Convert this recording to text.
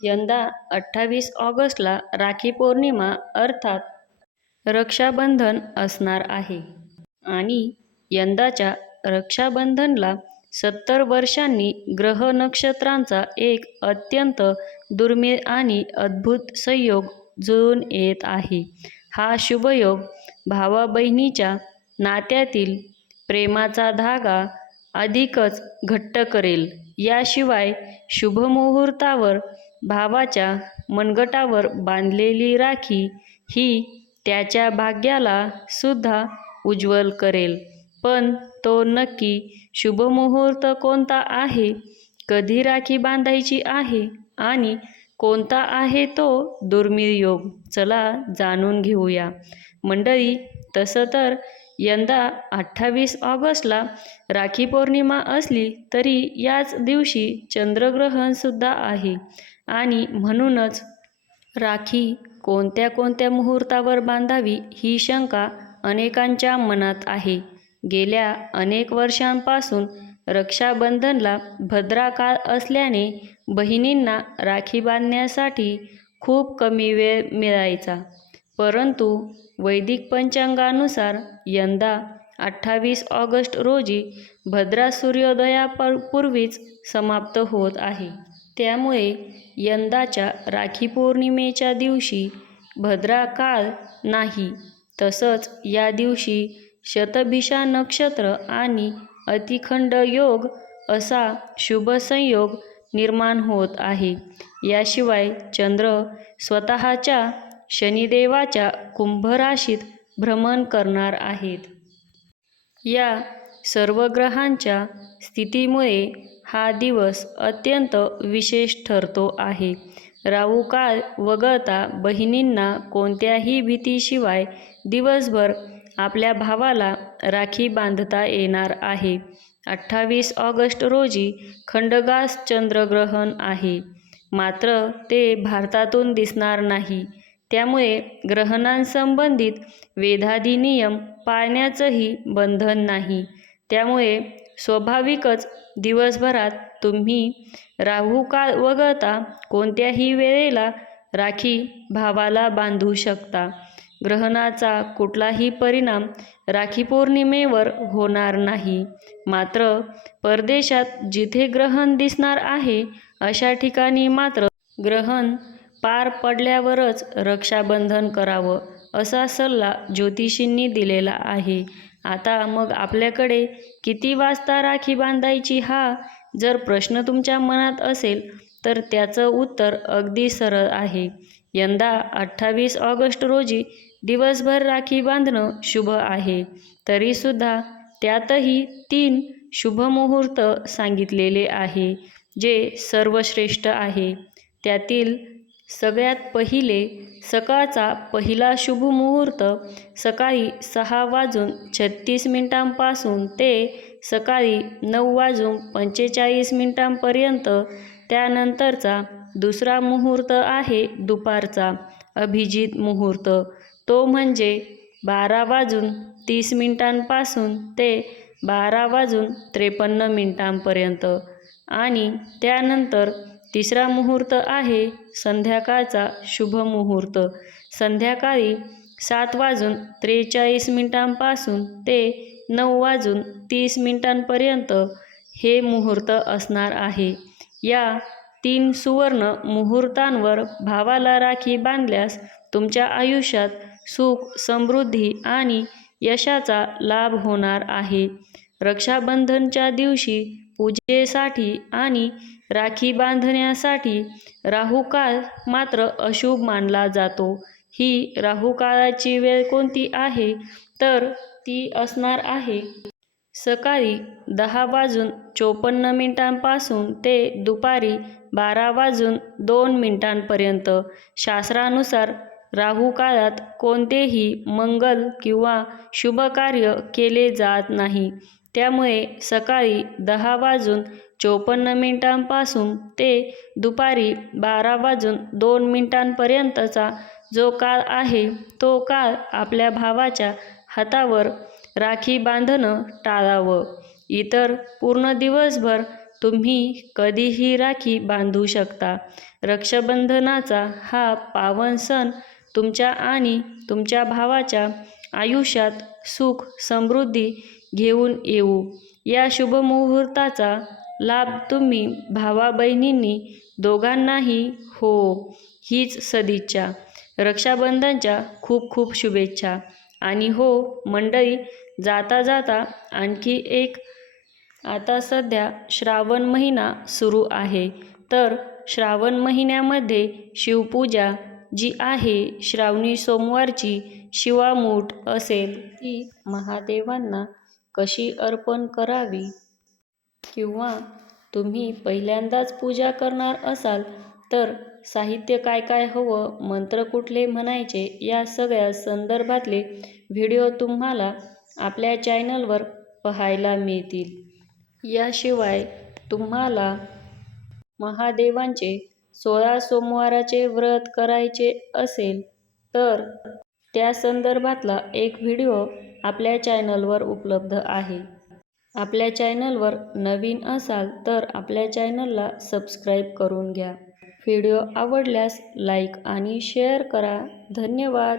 यंदा 28 ऑगस्टला राखी पौर्णिमा अर्थात रक्षाबंधन असणार आहे आणि यंदाच्या रक्षाबंधनला 70 वर्षांनी ग्रह नक्षत्रांचा एक अत्यंत दुर्मिळ आणि अद्भुत संयोग जुळून येत आहे. हा शुभयोग भावा बहिणीच्या नात्यातील प्रेमाचा धागा अधिकच घट्ट करेल. याशिवाय शुभमुहूर्तावर भावाच्या मनगटावर बांधलेली राखी ही त्याच्या भाग्याला सुद्धा उज्ज्वल करेल. पण तो नक्की शुभमुहूर्त कोणता आहे, कधी राखी बांधायची आहे आणि कोणता आहे तो दुर्मिळ योग, चला जाणून घेऊया. मंडळी, तसं तर यंदा 28 ऑगस्टला राखी पौर्णिमा असली तरी याच दिवशी चंद्रग्रहण सुद्धा आहे आणि म्हणूनच राखी कोणत्या कोणत्या मुहूर्तावर बांधावी ही शंका अनेकांच्या मनात आहे. गेल्या अनेक वर्षांपासून रक्षाबंधनला भद्रा काळ असल्याने बहिणींना राखी बांधण्यासाठी खूप कमी वेळ मिळायचा. परंतु वैदिक पंचांगानुसार यंदा 28 ऑगस्ट रोजी भद्रा सूर्योदयापूर्वीच समाप्त होत आहे. त्यामुळे यंदाच्या राखी पौर्णिमेच्या दिवशी भद्रा काळ नाही. तसंच या दिवशी शतभिषा नक्षत्र आणि अतिखंड योग असा शुभ संयोग निर्माण होत आहे. याशिवाय चंद्र स्वतःच्या शनिदेवाच्या कुंभ राशीत भ्रमण करणार आहेत. या सर्व ग्रहांच्या स्थितीमुळे हा दिवस अत्यंत विशेष ठरतो आहे. राहू काळ वगळता बहिणींना कोणत्याही भीतीशिवाय दिवसभर आपल्या भावाला राखी बांधता येणार आहे. 28 ऑगस्ट रोजी खंडग्रास चंद्रग्रहण आहे. मात्र ते भारतातून दिसणार नाही. त्यामुळे ग्रहणांसंबंधित वेधादी नियम पाळण्याचंही बंधन नाही. त्यामुळे स्वाभाविकच दिवसभरात तुम्ही राहू काळ वगळता कोणत्याही वेळेला राखी भावाला बांधू शकता. ग्रहणाचा कुठलाही परिणाम राखी पौर्णिमेवर होणार नाही. मात्र परदेशात जिथे ग्रहण दिसणार आहे अशा ठिकाणी मात्र ग्रहण पार पडल्यावरच रक्षाबंधन करावं असा सल्ला ज्योतिषींनी दिलेला आहे. आता मग आपल्याकडे किती वाजता राखी बांधायची हा जर प्रश्न तुमच्या मनात असेल तर त्याचं उत्तर अगदी सरळ आहे. यंदा 28 ऑगस्ट रोजी दिवसभर राखी बांधणं शुभ आहे. तरीसुद्धा त्यातही 3 शुभमुहूर्त सांगितलेले आहे जे सर्वश्रेष्ठ आहे. त्यातील सगळ्यात पहिले सकाळचा पहिला शुभमुहूर्त सकाळी 6:36 पासून ते सकाळी 9:45 पर्यंत. त्यानंतरचा दुसरा मुहूर्त आहे दुपारचा अभिजित मुहूर्त. तो म्हणजे 12:30 पासून ते 12:53 पर्यंत. आणि त्यानंतर तिसरा मुहूर्त आहे संध्याकाळचा शुभ मुहूर्त. संध्याकाळी 7:43 पासून ते 9:30 पर्यंत हे मुहूर्त असणार आहे. या 3 सुवर्ण मुहूर्तांवर भावाला राखी बांधल्यास तुमच्या आयुष्यात सुख, समृद्धी आणि यशाचा लाभ होणार आहे. रक्षाबंधनच्या दिवशी पूजेसाठी आणि राखी बांधण्यासाठी राहू काळ मात्र अशुभ मानला जातो. ही राहू काळाची वेळ कोणती आहे तर ती असणार आहे सकाळी 10:54 पासून ते दुपारी 12:02 पर्यंत. शास्त्रानुसार राहू काळात कोणतेही मंगल किंवा शुभ कार्य केले जात नाही. त्यामुळे सकाळी 10:54 पासून ते दुपारी 12:02 पर्यंतचा जो काळ आहे तो काळ आपल्या भावाच्या हातावर राखी बांधणं टाळावं. इतर पूर्ण दिवसभर तुम्ही कधीही राखी बांधू शकता. रक्षाबंधनाचा हा पावन सण तुमच्या आणि तुमच्या भावाच्या आयुष्यात सुख समृद्धी घेऊन येऊ. या शुभमुहूर्ताचा लाभ तुम्ही भावा बहिणींनी दोघांनाही हो. हीच सदिच्छा. रक्षाबंधनच्या खूप खूप शुभेच्छा. आणि हो मंडळी, जाता जाता आणखी एक, आता सध्या श्रावण महिना सुरू आहे, तर श्रावण महिन्यामध्ये शिवपूजा जी आहे, श्रावणी सोमवारची शिवामूठ असेल ती महादेवांना कशी अर्पण करावी, किंवा तुम्ही पहिल्यांदाच पूजा करणार असाल तर साहित्य काय काय हवं, मंत्र कुठले म्हणायचे, या सगळ्या संदर्भातले व्हिडिओ तुम्हाला आपल्या चॅनलवर पाहायला मिळतील. याशिवाय तुम्हाला महादेवांचे 16 सोमवाराचे व्रत करायचे असेल तर त्या संदर्भातला एक व्हिडिओ आपल्या चॅनलवर उपलब्ध आहे. आपल्या चॅनलवर नवीन असाल तर आपल्या चॅनलला सबस्क्राईब करून घ्या. व्हिडिओ आवडल्यास लाईक आणि शेअर करा. धन्यवाद.